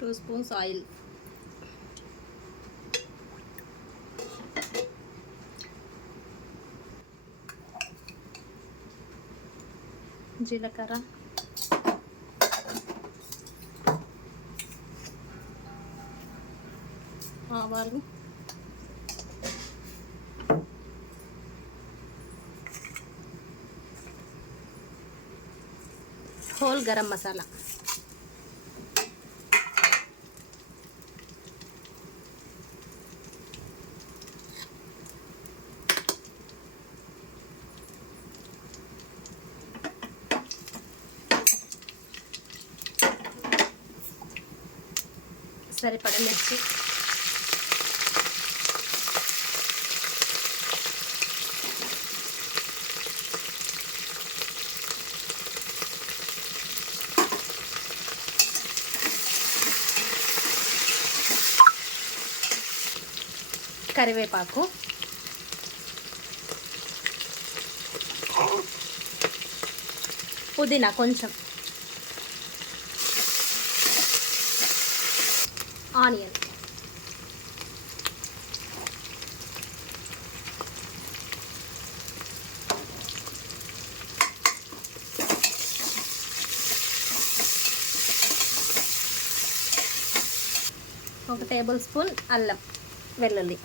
2 spoons oil, జీలకర్ర, ఆవాలు, whole garam masala, సరిపడ మిర్చి, కరివేపాకు, పుదీనా కొంచెం, ఆనియన్, ఒక టేబుల్ స్పూన్ అల్లం వెల్లుల్లి,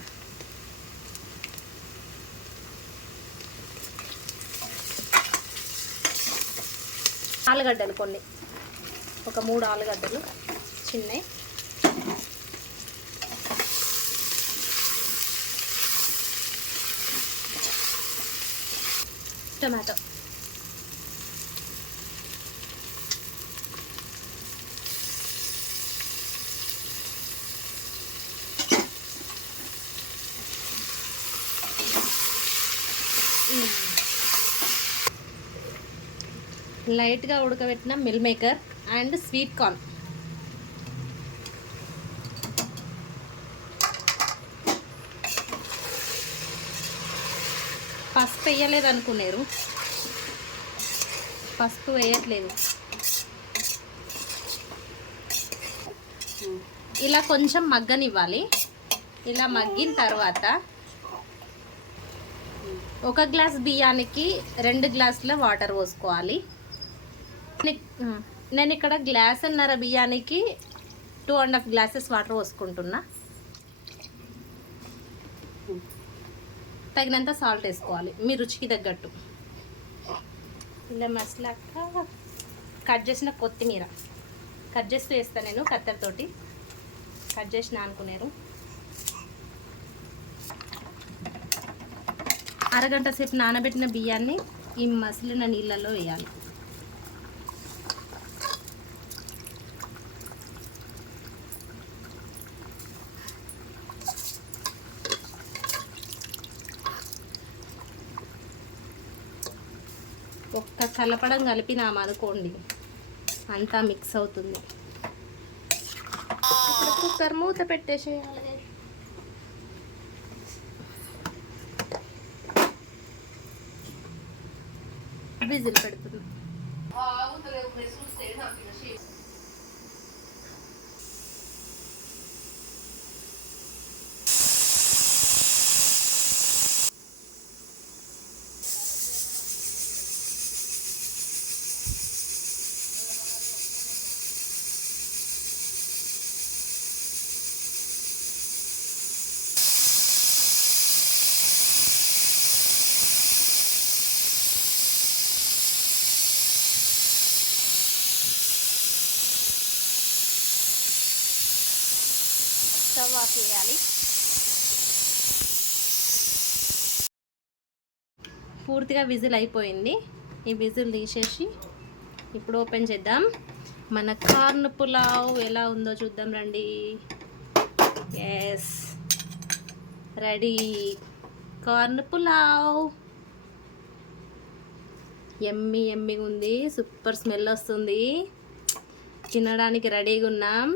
ఆలుగడ్డలు కొన్ని, ఒక 3 ఆలుగడ్డలు చిన్నవి, టొమాటో, లైట్గా ఉడకబెట్టిన meal maker and sweet corn, పసుపు వేయలేదు అనుకున్నారు, పసుపు వేయట్లేదు. ఇలా కొంచెం మగ్గనివ్వాలి. ఇలా మగ్గిన తర్వాత 1 గ్లాస్ బియ్యానికి 2 గ్లాసుల వాటర్ పోసుకోవాలి. నేను ఇక్కడ 1.5 గ్లాసుల బియ్యానికి 2.5 గ్లాసెస్ వాటర్ పోసుకుంటున్నా. తగినంత సాల్ట్ వేసుకోవాలి మీ రుచికి తగ్గట్టు. ఇలా మసాలాక కట్ చేసిన కొత్తిమీర కట్ చేస్తూ వేస్తాను నేను, కత్తెరతోటి కట్ చేసిన అనుకున్నారు. అరగంట సేపు నానబెట్టిన బియ్యాన్ని ఈ మసిలిన నీళ్ళల్లో వేయాలి. ఒక్క కలపడం కలిపినాము అనుకోండి, అంతా మిక్స్ అవుతుంది. ఇప్పుడు కుక్కర్ మూత పెట్టేసేయాలి. విజిల్ పెడుతున్నా. స్టవ్ ఆఫ్ చేయాలి. పూర్తిగా విజిల్ అయిపోయింది. ఈ విజిల్ తీసేసి ఇప్పుడు ఓపెన్ చేద్దాం. మన కార్న్ పులావ్ ఎలా ఉందో చూద్దాం రండి. Yes, ready corn pulao. ఎమ్మి ఎమ్మిగా ఉంది, సూపర్ స్మెల్ వస్తుంది. తినడానికి రెడీగా ఉన్నాం.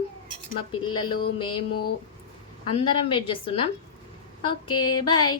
మా పిల్లలు మేము అందరం వెయిట్ చేస్తున్నాం. Okay bye.